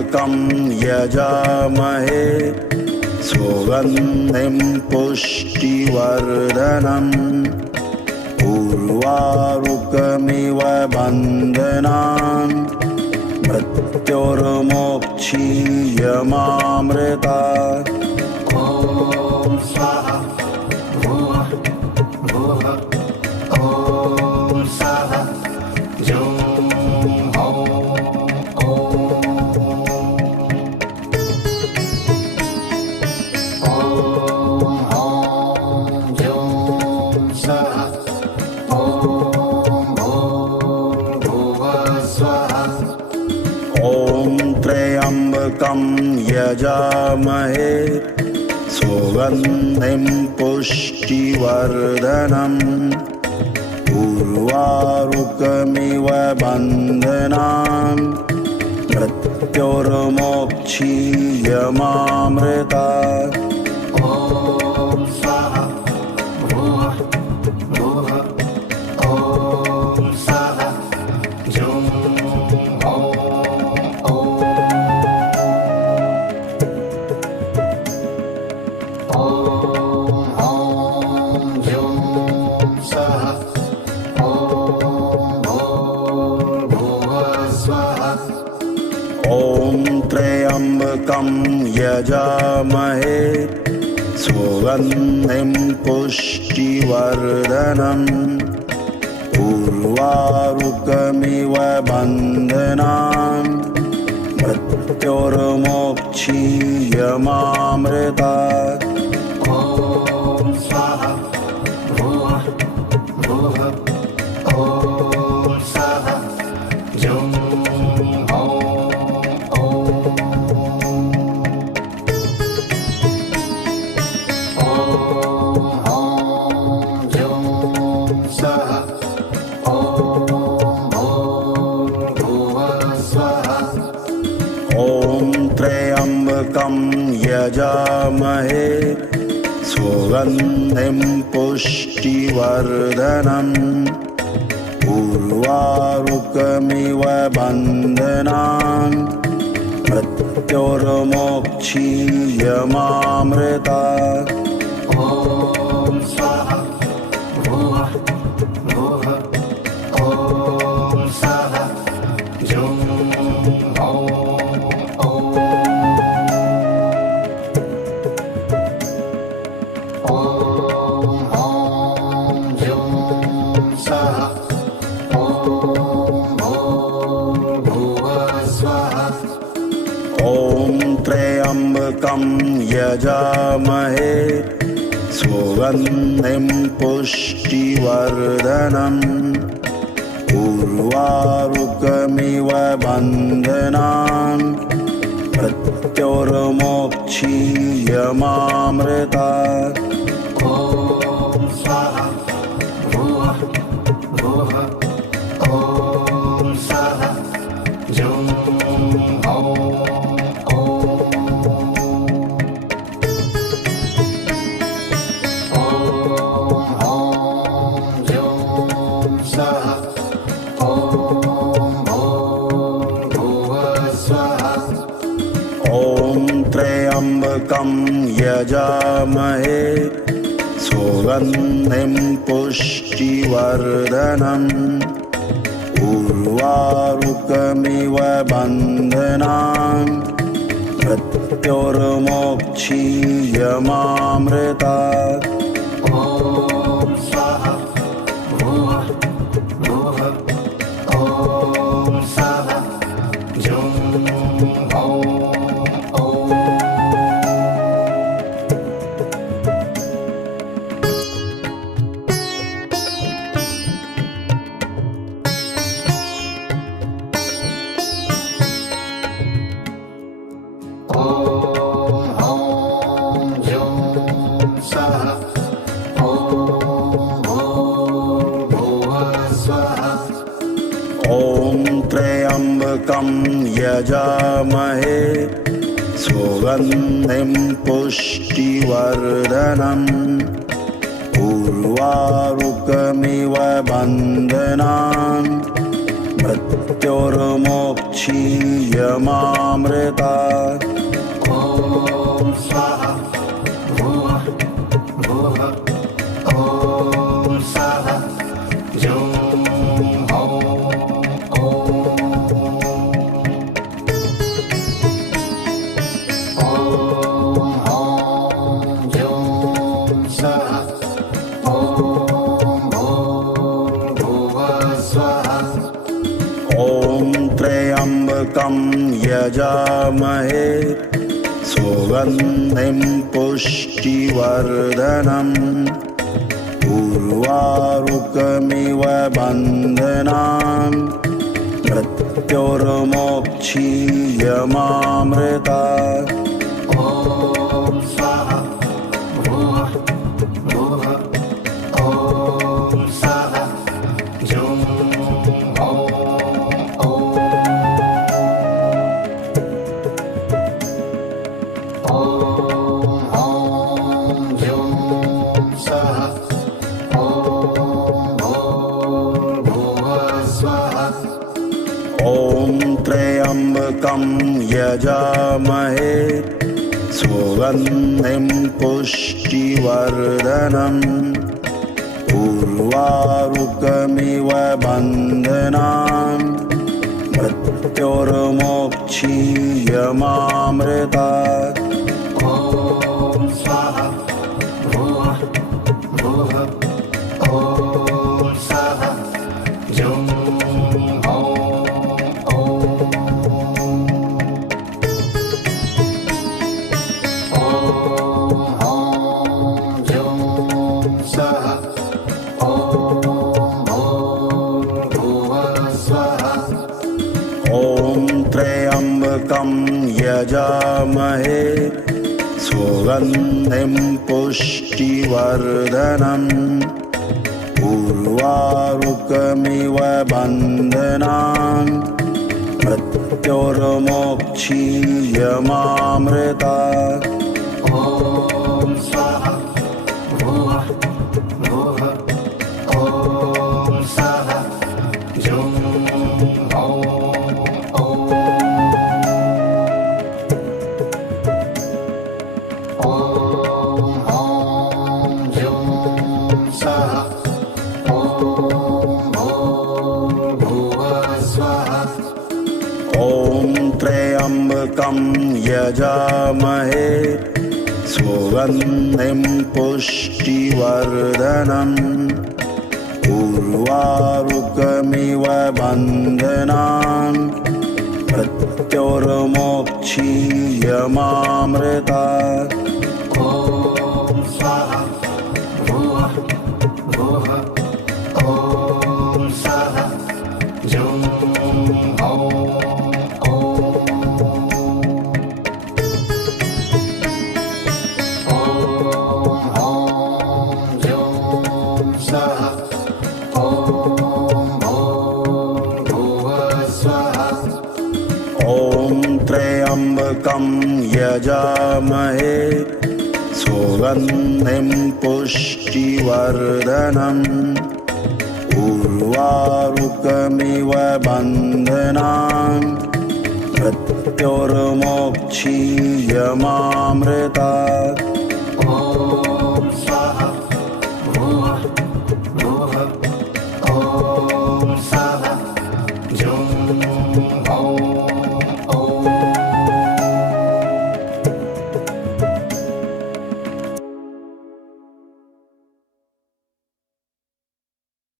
त्र्यम्बकं यजामहे सुगन्धिं पुष्टिवर्धनम् उर्वारुकमिव बन्धनान् मृत्युर्मोक्षीयमामृतात्। ॐ स्वाहा भुवः भुवः ॐ स्वाहा जं हौं ॐ। ॐ हौं जं स्वाहा ॐ भूर्भुवः स्वाहा। ॐ त्र्यम्बकं यजामहे सुगन्धिं पुष्टिवर्धनम् उर्वारुकमिव बन्धनान् मृत्युर्मोक्षीयमामृतात्। ॐ स्वाहा भुवः भुवः ॐ स्वाहा जं हौं ॐ। ॐ हौं जं स्वाहा ॐ भूर्भुवः स्वाहा। ॐ त्र्यम्बकं यजामहे सुगन्धिं पुष्टिवर्धनम् उर्वारुकमिव बन्धनान् मृत्युर्मोक्षीयमामृतात्। ॐ स्वाहा भुवः भुवः ॐ स्वाहा जं हौं ॐ। ॐ हौं जं स्वाहा ॐ भूर्भुवः स्वाहा। ॐ त्र्यम्बकं यजामहे सुगन्धिं पुष्टिवर्धनम् उर्वारुकमिव बन्धनान् मृत्युर्मोक्षीयमामृतात्। ॐ स्वाहा भुवः भुवः ॐ स्वाहा जं हौं ॐ। ॐ हौं जं स्वाहा ॐ भूर्भुवः स्वाहा। ॐ त्र्यम्बकं यजामहे सुगन्धिं पुष्टिवर्धनम् उर्वारुकमिव बन्धनान् मृत्युर्मोक्षीयमामृतात्। ॐ स्वाहा भुवः भुवः ॐ स्वाहा जं हौं ॐ। ॐ हौं जं स्वाहा ॐ भूर्भुवः स्वाहा। ॐ त्र्यम्बकं यजामहे सुगन्धिं पुष्टिवर्धनम् उर्वारुकमिव बन्धनान् मृत्युर्मोक्षीयमामृतात्। ॐ स्वाहा भुवः भुवः ॐ स्वाहा जं हौं ॐ। ॐ हौं जं स्वाहा ॐ भूर्भुवः स्वाहा। ॐ त्र्यम्बकं यजामहे सुगन्धिं पुष्टिवर्धनम् उर्वारुकमिव बन्धनान् मृत्युर्मोक्षीयमामृतात्। मृत्योर्मोक्षीयमामृतात् ॐ स्वाहा भुवः भुवः ॐ स्वाहा जुं हौं ॐ जुं स्वाहा ॐ भूर्भुवः स्वाहा ॐ त्र्यम्बकं यजामहे सुगन्धिं पुष्टिवर्धनम् उर्वारुकमिव बन्धनान् मृत्योर्मोक्षीयमामृतात् ॐ स्वाहा भुवः भुवः ॐ स्वाहा जुं हौं ॐ जुं स्वाहा ॐ भूर्भुवः स्वाहा ॐ त्र्यम्बकं यजामहे सुगन्धिं पुष्टिवर्धनम् उर्वारुकमिव बन्धनान् मृत्योर्मोक्षीयमामृतात् ॐ स्वाहा भुवः भुवः ॐ स्वाहा जुं हौं ॐ जुं स्वाहा ॐ भूर्भुवः स्वाहा ॐ त्र्यम्बकं यजामहे सुगन्धिं पुष्टिवर्धनम् उर्वारुकमिव बन्धनान् मृत्योर्मोक्षीयमामृतात् ॐ स्वाहा भुवः भुवः ॐ स्वाहा जुं हौं ॐ जुं स्वाहा ॐ भूर्भुवः स्वाहा ॐ त्र्यम्बकं यजामहे सुगन्धिं पुष्टिवर्धनम् उर्वारुकमिव बन्धनान् मृत्योर्मोक्षीयमामृतात् ॐ स्वाहा भुवः भुवः ॐ स्वाहा जुं हौं ॐ जुं स्वाहा ॐ भूर्भुवः स्वाहा ॐ त्र्यम्बकं यजामहे सुगन्धिं पुष्टिवर्धनम् उर्वारुकमिव बन्धनान् मृत्योर्मोक्षीयमामृतात्